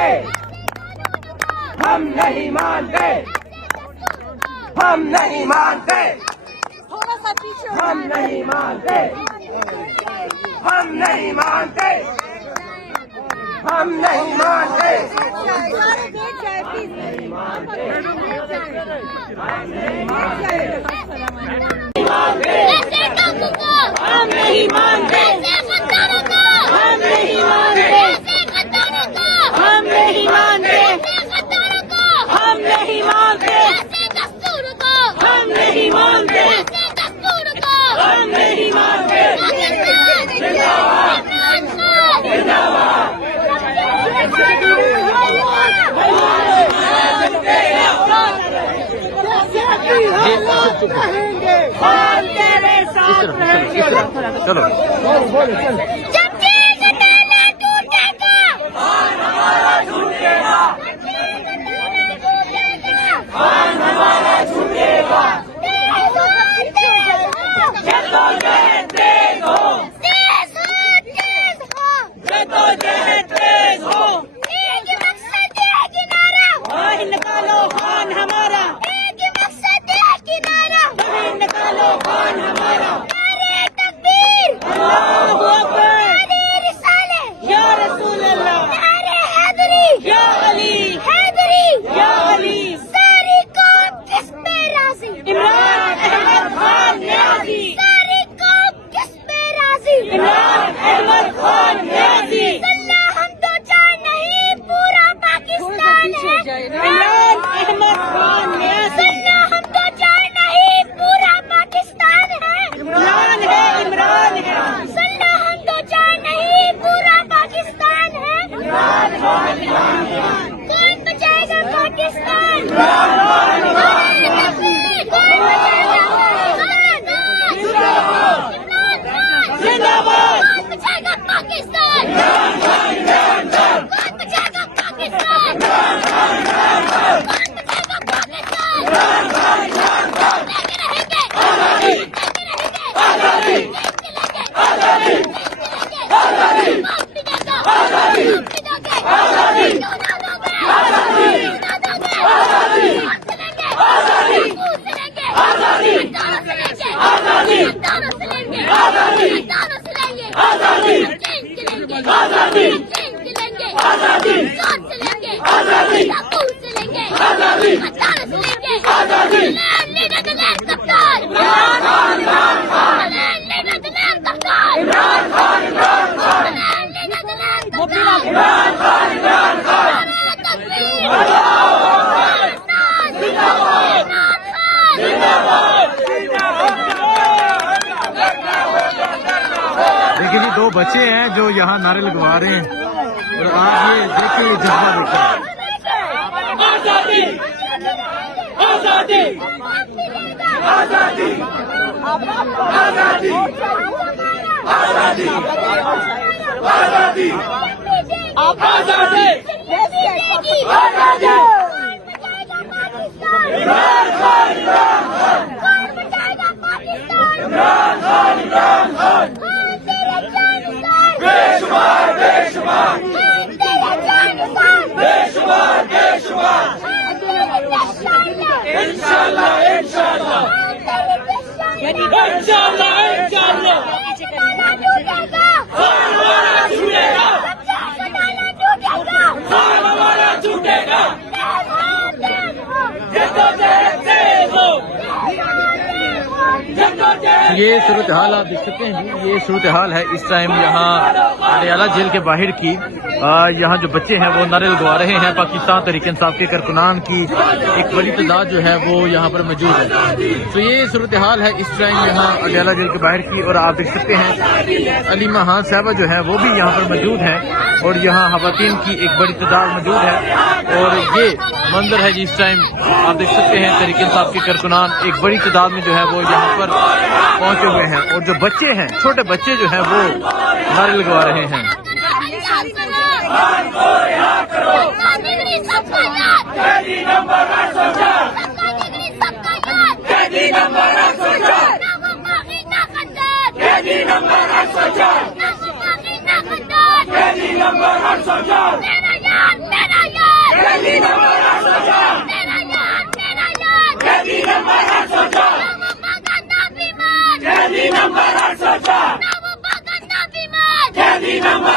मानते, हम नहीं मानते, हम नहीं मानते, थोड़ा सा पीछे हम नहीं मानते, हम नहीं मानते, हम नहीं मानते, सारे बैठ जाए प्लीज। नहीं मानते, ऐसे कानून को हम नहीं मानते, ऐसे गद्दारों को हम नहीं मानते, ऐसे गद्दारों को हम नहीं मानते, ऐसे गद्दारों को हम नहीं मानते, ऐसे दस्तूर को हम नहीं मानते, ऐसे दस्तूर को हम नहीं मानते। हम तेरे साथ रहेंगे। चलो जब चीज ताला टूटेगा, हमारा झूठेगा, हमारा झूठेगा, जद्दोजहद तेज हो, जद्दोजहद तेज हो, एक मकसद एक नारा, बाहर निकालो खान हमारा, एक मकसद एक नारा, बाहर निकालो खान हमारा, नारे तकबीर, अल्लाहू अकबर, नारे रिसाले, या रसूल अल्लाह, नारे हैदरी, या अली, हैदरी, या अली, सारी कौम किस पे राजी, इमरान अहमद खान न्याजी, सारी कौम किस पे राजी, इमरान अहमद खान न्याजी, सल्ला हम तो चार नहीं पूरा पाकिस्तान है, इमरान अहमद खान न्याजी, सल्ला हम तो चार नहीं पूरा पाकिस्तान है, इमरान है, इमरान है, सल्ला हम तो चार नहीं पूरा पाकिस्तान है, कौन बचाएगा पाकिस्तान, कौन बचाएगा जिंदाबाद, कौन बचाएगा पाकिस्तान, कौन बचाएगा पाकिस्तान, कौन बचाएगा पाकिस्तान, लेके रहेंगे, देखिए जी, दो बच्चे हैं जो यहाँ नारे लगवा रहे हैं और आप ये देखिए, ये जज्बा देखिए। आजादी, आजादी, आजादी, आजादी, आजादी, आजादी, आजादी, आजादी, इमरान खान, इमरान खान, इमरान खान, इमरान खान, बेशुमार, बेशुमार, बेशुमार, बेशुमार, इंशाल्लाह, इंशाल्लाह, इंशाल्लाह, इंशाल्लाह, खान हमारा छूटेगा, खान हमारा छूटेगा, जद्दोजहद तेज हो, जद्दोजहद। ये सूरत हाल आप देख सकते हैं जी, ये सूरत हाल है इस टाइम यहाँ अडयाला जेल के बाहर की। यहाँ जो बच्चे हैं वो नारे लगवा रहे हैं पाकिस्तान तहरीक इंसाफ के कारकुनान की एक बड़ी तादाद जो है वो यहाँ पर मौजूद है। तो ये सूरत हाल है इस टाइम यहाँ अडयाला जेल के बाहर की। और आप देख सकते हैं अलीमा खान साहबा जो है वो भी यहाँ पर मौजूद है और यहाँ खवातीन की एक बड़ी तादाद मौजूद है। और ये मंजर है जी इस टाइम आप देख सकते हैं तहरीक इंसाफ के कारकुनान एक बड़ी तादाद में जो है वो यहाँ पर पहुंचे हुए हैं और जो बच्चे हैं, छोटे बच्चे जो हैं वो नारे लगवा रहे हैं। मेरा नहीं नंबर